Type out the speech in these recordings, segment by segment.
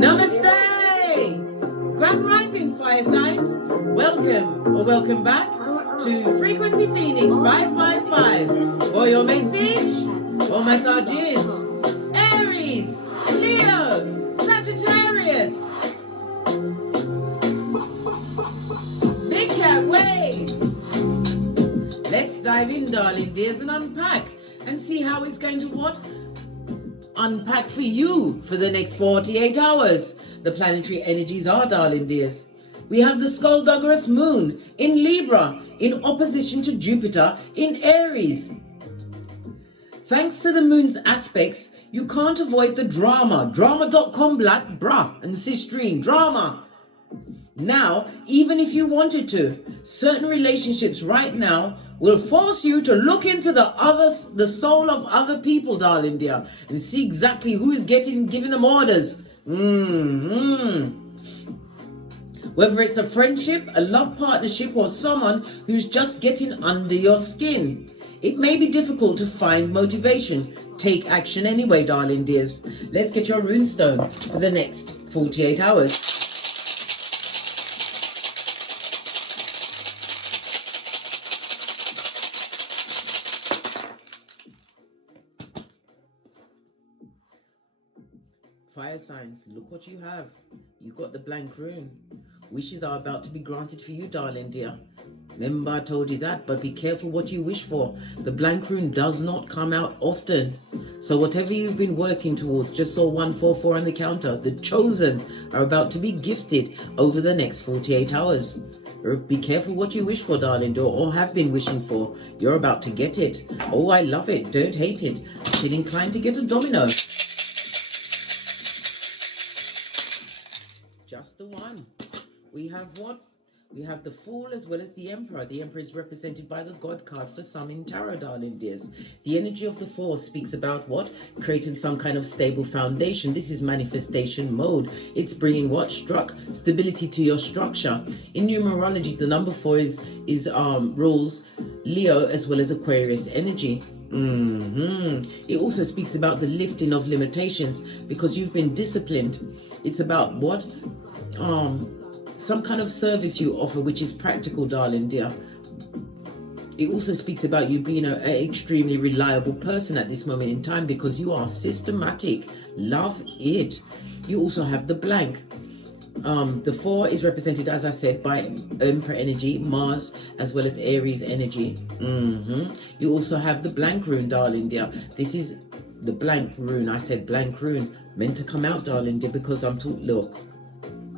Namaste! Grand Rising Fire Signs, welcome or welcome back to Frequency Phoenix 555 for your message or messages. Aries, Leo, Sagittarius. Big Cat Wave. Let's dive in, darling dears, and unpack and see how it's going to what? Unpack for you for the next 48 hours. The planetary energies are, darling dears. We have the skullduggerous moon in Libra in opposition to Jupiter in Aries. Thanks to the moon's aspects, you can't avoid the drama. Drama.com black bra and sistering drama. Now, even if you wanted to, certain relationships right now will force you to look into the soul of other people, darling dear, and see exactly who is giving them orders. Whether it's a friendship, a love partnership, or someone who's just getting under your skin. It may be difficult to find motivation. Take action anyway, darling dears. Let's get your runestone for the next 48 hours. Fire signs, look what you have. You got the blank rune. Wishes are about to be granted for you, darling dear. Remember I told you that, but be careful what you wish for. The blank rune does not come out often. So whatever you've been working towards, just saw 144 on the counter, the chosen are about to be gifted over the next 48 hours. Be careful what you wish for, darling dear, or have been wishing for. You're about to get it. Oh, I love it. Don't hate it. Feel inclined to get a domino. Just the one. We have what? We have the Fool as well as the Emperor. The Emperor is represented by the God card for some in tarot, darling dears. The energy of the Four speaks about what? Creating some kind of stable foundation. This is manifestation mode. It's bringing what? Stability to your structure. In numerology, the number 4 rules Leo as well as Aquarius energy. It also speaks about the lifting of limitations because you've been disciplined. It's about what? Some kind of service you offer which is practical, darling dear. It also speaks about you being an extremely reliable person at this moment in time because you are systematic. Love it. You also have the blank. The 4 is represented, as I said, by Emperor energy, Mars, as well as Aries energy. You also have the blank rune, darling dear. This is the blank rune. I said blank rune. Meant to come out, darling dear, because I'm look.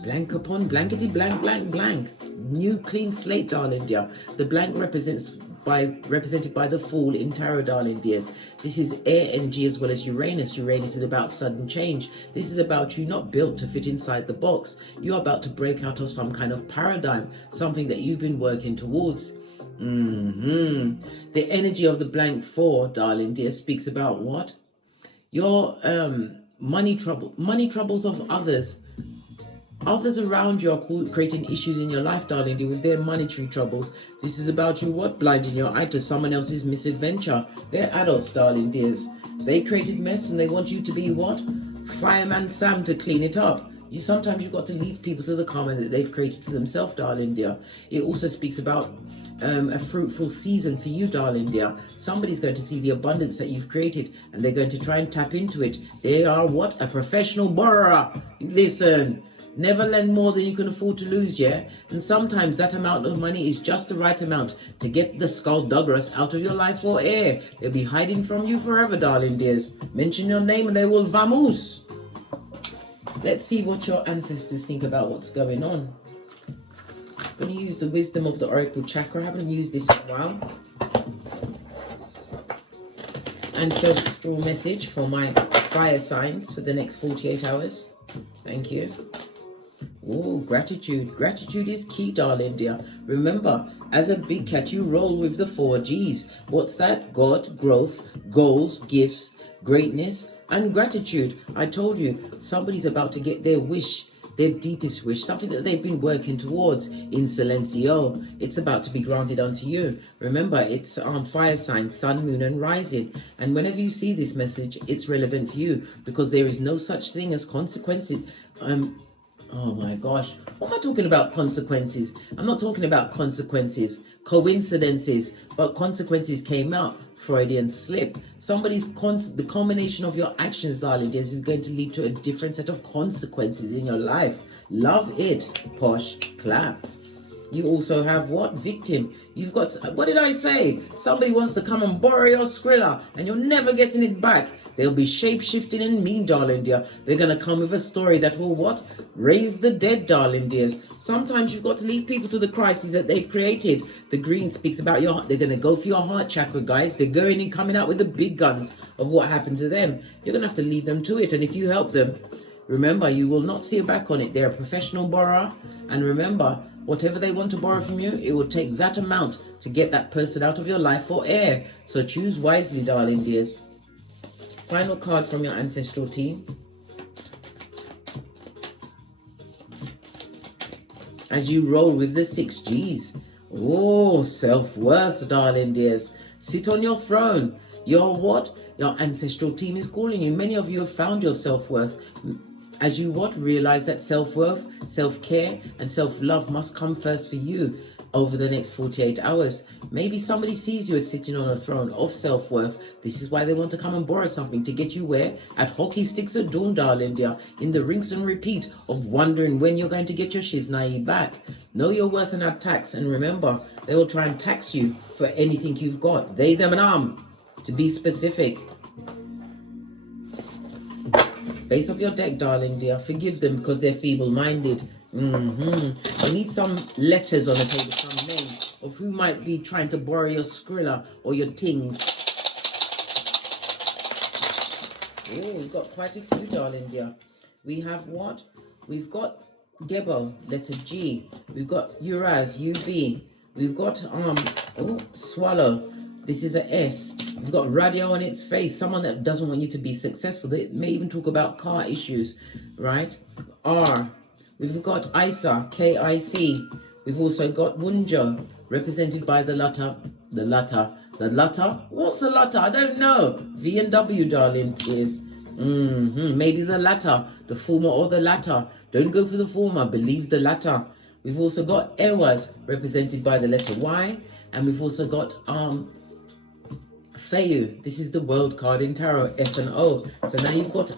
Blank upon blankety blank, blank, blank. New clean slate, darling dear. The blank represented by the Fool in tarot, darling dears. This is air energy as well as Uranus. Uranus is about sudden change. This is about you not built to fit inside the box. You're about to break out of some kind of paradigm, something that you've been working towards. The energy of the blank 4, darling dear, speaks about what? Your money troubles of others. Others around you are creating issues in your life, darling dear, with their monetary troubles. This is about you, what? Blinding your eye to someone else's misadventure. They're adults, darling dears. They created mess and they want you to be what? Fireman Sam to clean it up. Sometimes you've got to leave people to the karma that they've created for themselves, darling dear. It also speaks about a fruitful season for you, darling dear. Somebody's going to see the abundance that you've created and they're going to try and tap into it. They are what? A professional borrower. Listen. Never lend more than you can afford to lose, yeah? And sometimes that amount of money is just the right amount to get the skullduggerous out of your life or air. They'll be hiding from you forever, darling dears. Mention your name and they will vamoose. Let's see what your ancestors think about what's going on. I'm going to use the wisdom of the Oracle Chakra. I haven't used this in a while. Ancestral message for my fire signs for the next 48 hours. Thank you. Oh, gratitude. Gratitude is key, darling dear. Remember, as a big cat, you roll with the 4 G's. What's that? God, growth, goals, gifts, greatness, and gratitude. I told you, somebody's about to get their wish. their deepest wish, something that they've been working towards in silencio. It's about to be granted unto you. Remember, it's fire sign, sun, moon, and rising. And whenever you see this message, it's relevant for you, because there is no such thing as consequences. Oh my gosh, what am I talking about? Consequences. I'm not talking about consequences, coincidences, but consequences came out. Freudian slip. The combination of your actions, darling, is going to lead to a different set of consequences in your life. Love it. Posh clap. You also have what? Victim. You've got, what did I say? Somebody wants to come and borrow your Skrilla and you're never getting it back. They'll be shape-shifting and mean, darling dear. They're going to come with a story that will what? Raise the dead, darling dears. Sometimes you've got to leave people to the crises that they've created. The green speaks about your heart. They're going to go for your heart chakra, guys. They're going and coming out with the big guns of what happened to them. You're going to have to leave them to it. And if you help them, remember, you will not see a back on it. They're a professional borrower. And remember, whatever they want to borrow from you, it will take that amount to get that person out of your life for air. So choose wisely, darling dears. Final card from your ancestral team. As you roll with the 6 G's. Oh, self-worth, darling dears. Sit on your throne. Your what? Your ancestral team is calling you. Many of you have found your self-worth. As you what? Realize that self-worth, self-care, and self-love must come first for you over the next 48 hours. Maybe somebody sees you as sitting on a throne of self-worth. This is why they want to come and borrow something to get you where? At hockey sticks of dawn, darling dear. In the rinse and repeat of wondering when you're going to get your shiznai back. Know your worth and add tax. And remember, they will try and tax you for anything you've got. They, them, and to be specific. Base of your deck, darling dear. Forgive them because they're feeble-minded. You need some letters on the table, some names of who might be trying to borrow your Skrilla or your tings. Oh, we've got quite a few, darling dear. We have what? We've got Gebo, letter G. We've got Uraz, UV. We've got Swallow. This is a S. We've got radio on its face. Someone that doesn't want you to be successful. They may even talk about car issues, right? R. We've got Isa, K-I-C. We've also got Wunjo, represented by the Lata. The Lata? What's the Lata? I don't know. V and W, darling, is. Maybe the latter, the former or the latter. Don't go for the former, believe the latter. We've also got Ewas, represented by the letter Y. And we've also got Feyu. This is the world card in tarot, F and O. So now you've got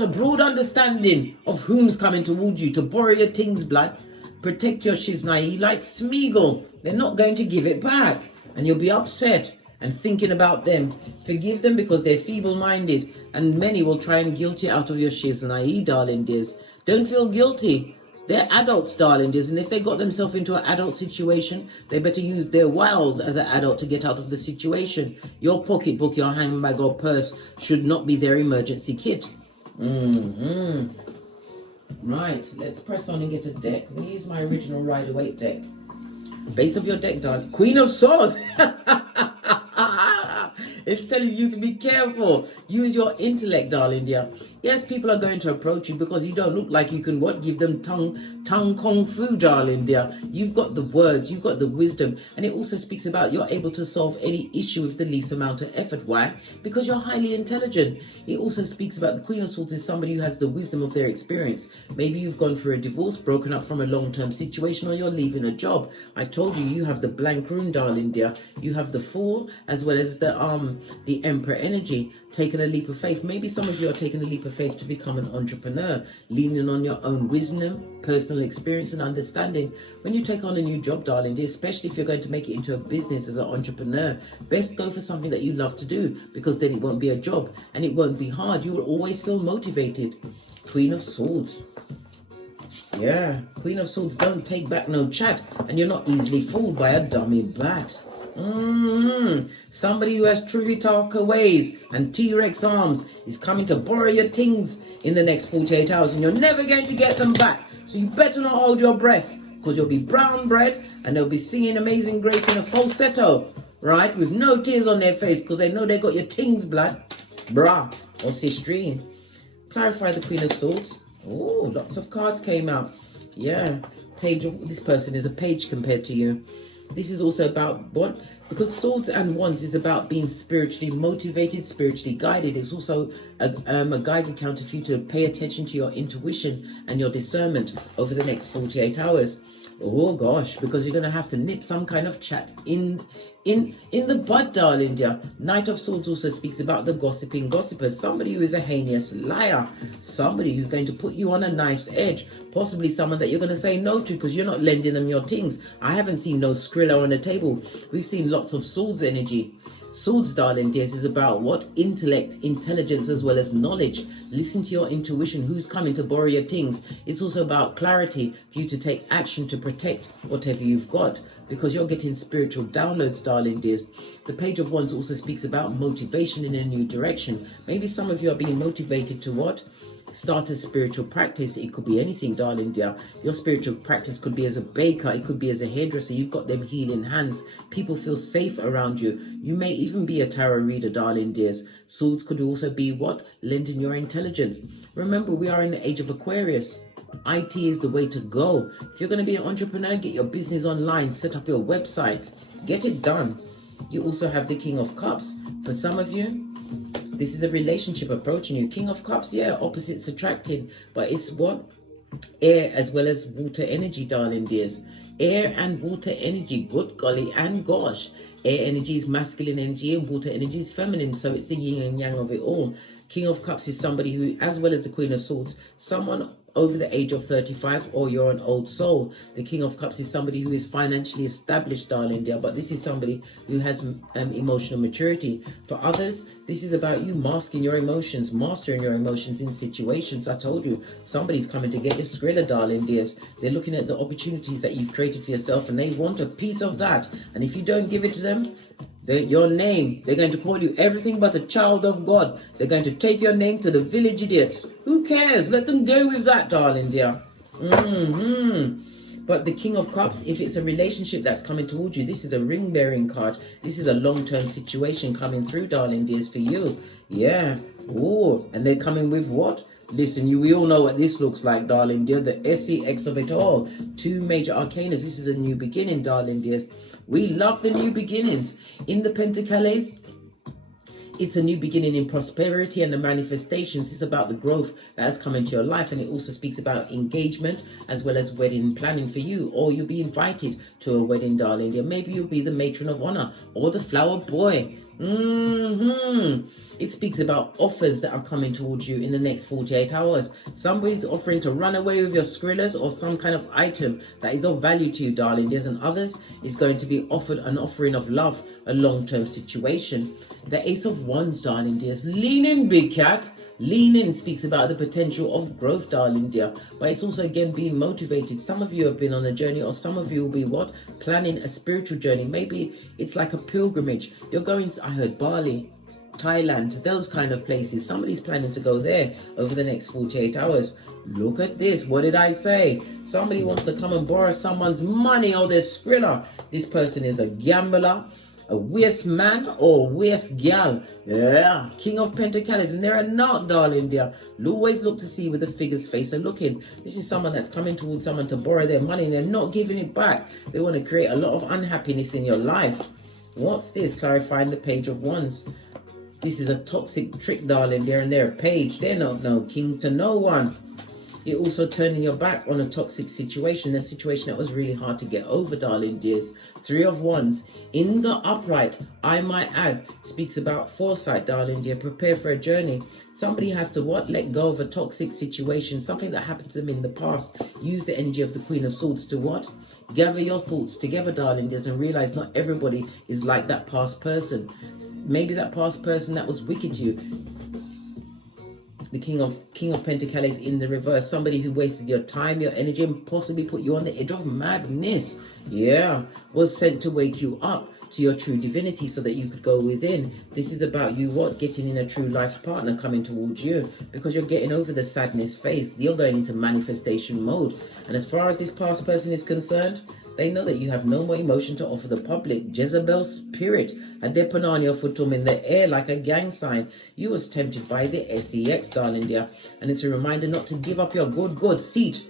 a broad understanding of whom's coming towards you to borrow your things, blood. Protect your shiznai like Smeagol. They're not going to give it back. And you'll be upset and thinking about them. Forgive them because they're feeble-minded. And many will try and guilt you out of your shiznai, darling dears. Don't feel guilty. They're adults, darling dears, and if they got themselves into an adult situation, they better use their wiles as an adult to get out of the situation. Your pocketbook, your handbag or purse should not be their emergency kit. Right, let's press on and get a deck. I'm going to use my original Rider-Waite deck. Base of your deck, darling. Queen of Swords! It's telling you to be careful. Use your intellect, darling dear. Yes, people are going to approach you because you don't look like you can what? Give them tongue kung fu, darling dear. You've got the words, you've got the wisdom. And it also speaks about you're able to solve any issue with the least amount of effort. Why? Because you're highly intelligent. It also speaks about the Queen of Swords is somebody who has the wisdom of their experience. Maybe you've gone through a divorce, broken up from a long-term situation, or you're leaving a job. I told you, you have the blank room, darling dear. You have the Fool as well as the Emperor energy. Taking a leap of faith. Maybe some of you are taking a leap of faith to become an entrepreneur, leaning on your own wisdom, personal experience and understanding. When you take on a new job, darling dear, especially if you're going to make it into a business as an entrepreneur, best go for something that you love to do, because then it won't be a job and it won't be hard. You will always feel motivated. Queen of Swords. Yeah, Queen of Swords don't take back no chat, and you're not easily fooled by a dummy bat. Somebody who has Trivitarka ways and T-Rex arms is coming to borrow your things in the next 48 hours, and you're never going to get them back. So you better not hold your breath, because you'll be brown bread and they'll be singing Amazing Grace in a falsetto, right? With no tears on their face, because they know they got your things, blood. Brah or sistrine. Clarify the Queen of Swords. Oh, lots of cards came out. Yeah, page of this person is a page compared to you. This is also about what? Because swords and wands is about being spiritually motivated, spiritually guided. It's also a Geiger counter for you to pay attention to your intuition and your discernment over the next 48 hours. Oh gosh, because you're going to have to nip some kind of chat in the bud, darling dear. Knight of Swords also speaks about the gossiping gossiper, somebody who is a heinous liar, somebody who's going to put you on a knife's edge, possibly someone that you're going to say no to because you're not lending them your things. I haven't seen no Skrilla on the table. We've seen lots of Swords energy. Swords, darling dears, is about what? Intellect, intelligence, as well as knowledge. Listen to your intuition, who's coming to borrow your things. It's also about clarity for you to take action to protect whatever you've got, because you're getting spiritual downloads, darling dears. The Page of Wands also speaks about motivation in a new direction. Maybe some of you are being motivated to what? Start a spiritual practice. It could be anything, darling dear. Your spiritual practice could be as a baker, it could be as a hairdresser. You've got them healing hands. People feel safe around you. You may even be a tarot reader, darling dears. Swords could also be what? Lending your intelligence. Remember, we are in the age of Aquarius. IT is the way to go. If you're going to be an entrepreneur, get your business online, set up your website, get it done. You also have the King of Cups. For some of you, this is a relationship approaching you. King of Cups, yeah, opposites attracting, but it's what? Air as well as water energy, darling dears. Air and water energy, good golly and gosh. Air energy is masculine energy and water energy is feminine, so it's the yin and yang of it all. King of Cups is somebody who, as well as the Queen of Swords, someone over the age of 35, or you're an old soul. The King of Cups is somebody who is financially established, darling dear, but this is somebody who has emotional maturity. For others, this is about you masking your emotions, mastering your emotions in situations. I told you, somebody's coming to get your Skrilla, darling dears. They're looking at the opportunities that you've created for yourself and they want a piece of that. And if you don't give it to them, your name, they're going to call you everything but a child of God. They're going to take your name to the village idiots. Who cares? Let them go with that, darling dear. But the King of Cups, if it's a relationship that's coming towards you, this is a ring-bearing card. This is a long-term situation coming through, darling dears, for you. Yeah. Oh, and they're coming with what? Listen, we all know what this looks like, darling dear. The SEX of it all. Two major arcanas. This is a new beginning, darling dears. We love the new beginnings. In the Pentacles, it's a new beginning in prosperity and the manifestations. It's about the growth that has come into your life. And it also speaks about engagement as well as wedding planning for you. Or you'll be invited to a wedding, darling dear. Maybe you'll be the matron of honor or the flower boy. It speaks about offers that are coming towards you in the next 48 hours. Somebody's offering to run away with your Skrillas or some kind of item that is of value to you, darling dears, and others is going to be offered an offering of love, a long-term situation. The Ace of Wands, darling dears. Lean in, big cat. Lean in speaks about the potential of growth, darling dear, but it's also again being motivated. Some of you have been on a journey, or some of you will be what? Planning a spiritual journey. Maybe it's like a pilgrimage. You're going to, I heard Bali, Thailand, those kind of places. Somebody's planning to go there over the next 48 hours. Look at this. What did I say? Somebody wants to come and borrow someone's money or their Skrilla. This person is a gambler, a waste man or waste gal. Yeah, King of Pentacles, and they're a knock, darling dear. Always look to see where the figure's face are looking. This is someone that's coming towards someone to borrow their money and they're not giving it back. They want to create a lot of unhappiness in your life. What's this? Clarifying the Page of Wands. This is a toxic trick, darling dear, and they're a page. They're not no king to no one. You're also turning your back on a toxic situation, a situation that was really hard to get over, darling dears. Three of Wands. In the upright, I might add, speaks about foresight, darling dear. Prepare for a journey. Somebody has to what? Let go of a toxic situation, something that happened to them in the past. Use the energy of the Queen of Swords to what? Gather your thoughts together, darling dears, and realize not everybody is like that past person. Maybe that past person that was wicked to you. The King of Pentacles in the reverse. Somebody who wasted your time, your energy, and possibly put you on the edge of madness. Yeah. Was sent to wake you up to your true divinity so that you could go within. This is about you what? Getting in a true life partner coming towards you, because you're getting over the sadness phase. You're going into manifestation mode. And as far as this past person is concerned, They know that you have no more emotion to offer the public. Jezebel's spirit had their panania futum in the air like a gang sign. You was tempted by the SEX, darling dear. And it's a reminder not to give up your good seat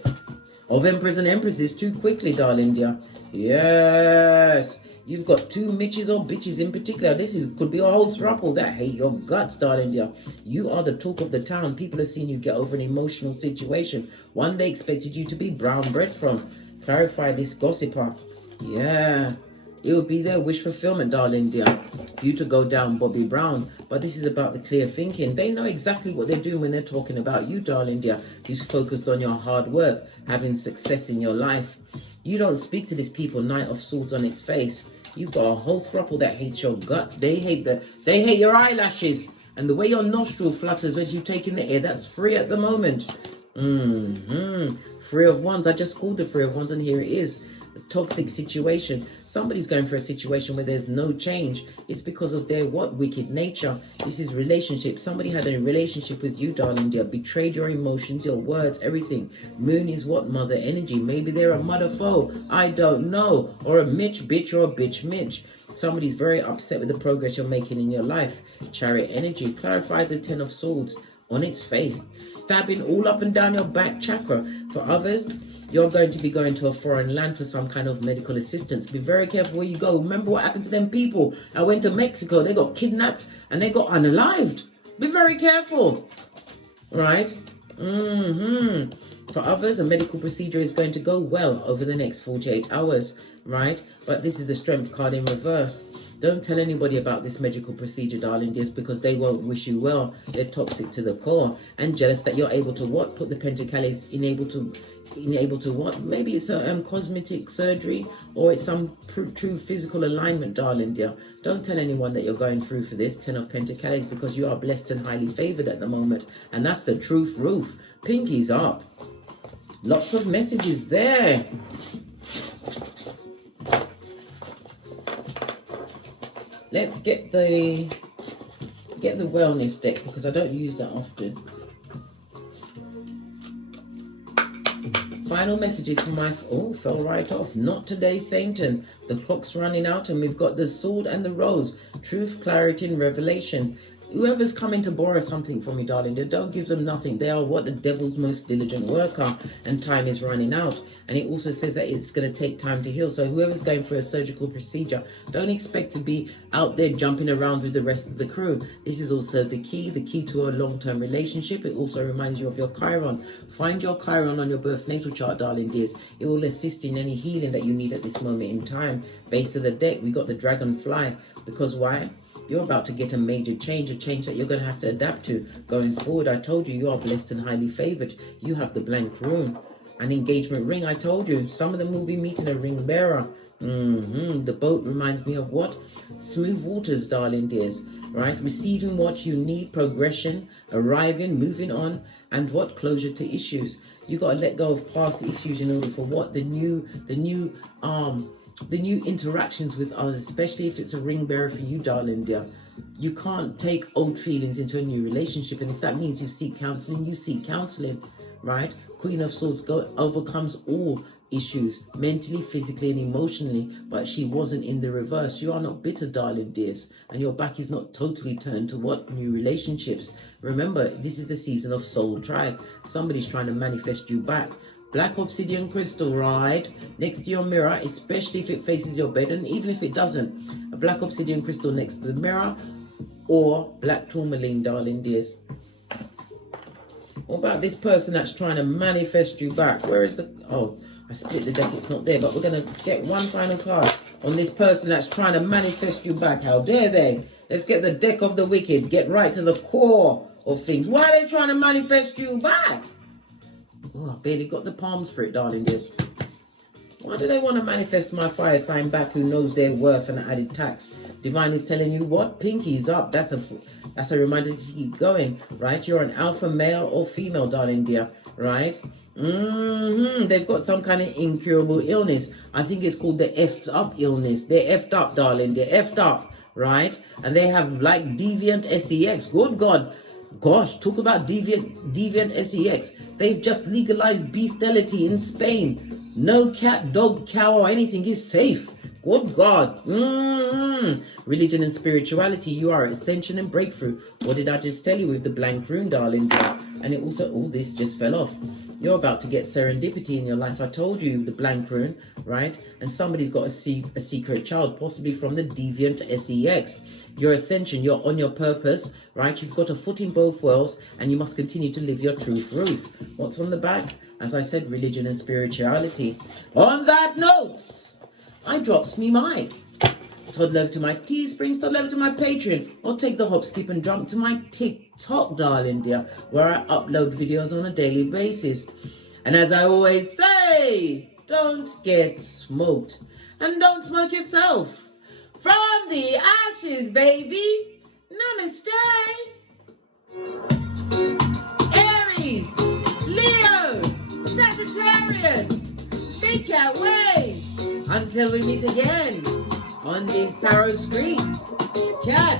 of emperors and empresses too quickly, darling dear. Yes. You've got two Mitches or bitches in particular. Could be a whole throuple that hate your guts, darling dear. You are the talk of the town. People have seen you get over an emotional situation. One they expected you to be brown bread from. Clarify this gossiper. Yeah. It would be their wish fulfillment, darling dear, for you to go down Bobby Brown. But this is about the clear thinking. They know exactly what they're doing when they're talking about you, darling dear, who's focused on your hard work, having success in your life. You don't speak to these people, Knight of Swords on its face. You've got a whole throuple that hates your guts. They hate your eyelashes. And the way your nostril flutters as you take in the air, that's free at the moment. Free of Wands. I just called the Free of Wands and here it is. A toxic situation. Somebody's going for a situation where there's no change. It's because of their wicked nature. This is relationship. Somebody had a relationship with you, darling dear, betrayed your emotions, your words, everything. Moon is what? Mother energy. Maybe they're a mother foe, I don't know, or a Mitch bitch or a bitch Mitch. Somebody's very upset with the progress you're making in your life. Chariot energy. Clarify the Ten of Swords on its face, stabbing all up and down your back chakra. For others, you're going to be going to a foreign land for some kind of medical assistance. Be very careful where you go. Remember what happened to them people? I went to Mexico. They got kidnapped and they got unalived. Be very careful. Right? For others, a medical procedure is going to go well over the next 48 hours. Right? But this is the Strength card in reverse. Don't tell anybody about this medical procedure, darling, just because they won't wish you well. They're toxic to the core and jealous that you're able to what? Put the pentacles in able to what? Maybe it's a cosmetic surgery or it's some true physical alignment, darling dear. Don't tell anyone that you're going through for this 10 of Pentacles because you are blessed and highly favored at the moment. And that's the truth roof. Pinkies up. Lots of messages there. Let's get the wellness deck because I don't use that often. Final messages from my... Oh, fell right off. Not today, Satan. The clock's running out and we've got the sword and the rose. Truth, clarity, and revelation. Whoever's coming to borrow something from you, darling, don't give them nothing. They are what? The devil's most diligent worker, and time is running out. And it also says that it's going to take time to heal. So whoever's going for a surgical procedure, don't expect to be out there jumping around with the rest of the crew. This is also the key to a long-term relationship. It also reminds you of your Chiron. Find your Chiron on your birth natal chart, darling dears. It will assist in any healing that you need at this moment in time. Base of the deck, we got the dragonfly. Because why? You're about to get a major change, a change that you're going to have to adapt to going forward. I told you, you are blessed and highly favored. You have the blank rune. An engagement ring, I told you. Some of them will be meeting a ring bearer. The boat reminds me of what? Smooth waters, darling dears. Right? Receiving what you need, progression, arriving, moving on, and what? Closure to issues. You got to let go of past issues in order for what? The new interactions with others, especially if it's a ring bearer for you, darling dear. You can't take old feelings into a new relationship, and if that means you seek counseling, you seek counseling, right? Queen of Swords overcomes all issues, mentally, physically, and emotionally, but she wasn't in the reverse. You are not bitter, darling dears, and your back is not totally turned to what? New relationships. Remember, this is the season of soul tribe. Somebody's trying to manifest you back. Black obsidian crystal, right? Next to your mirror, especially if it faces your bed, and even if it doesn't. A black obsidian crystal next to the mirror, or black tourmaline, darling dears. What about this person that's trying to manifest you back? Where is the... Oh, I split the deck, it's not there, but we're going to get one final card on this person that's trying to manifest you back. How dare they? Let's get the deck of the wicked. Get right to the core of things. Why are they trying to manifest you back? Oh, I barely got the palms for it, darling dears. Why do they want to manifest my fire sign back who knows their worth and added tax? Divine is telling you what? Pinky's up. That's a reminder to keep going, right? You're an alpha male or female, darling dear, right? They've got some kind of incurable illness. I think it's called the effed up illness. They're effed up, darling. They're effed up, right? And they have like deviant sex. Good God. Gosh, talk about deviant sex. They've just legalized bestiality in Spain. No cat, dog, cow, or anything is safe. Good God. Religion and spirituality, you are ascension and breakthrough. What did I just tell you with the blank rune, darling? And it also, all this just fell off. You're about to get serendipity in your life. I told you the blank rune, right? And somebody's got a secret child, possibly from the deviant SEX. Your ascension, you're on your purpose, right? You've got a foot in both worlds, and you must continue to live your truth roof. What's on the back? As I said, religion and spirituality. On that note, I drops me mic. Toddle over to my Teesprings, toddle over to my Patreon, or take the hop, skip and jump to my TikTok, darling dear, where I upload videos on a daily basis. And as I always say, don't get smoked, and don't smoke yourself. From the ashes, baby, namaste. Aries, Leo, Sagittarius, big cat way. Until we meet again on these tarot screens. Cat.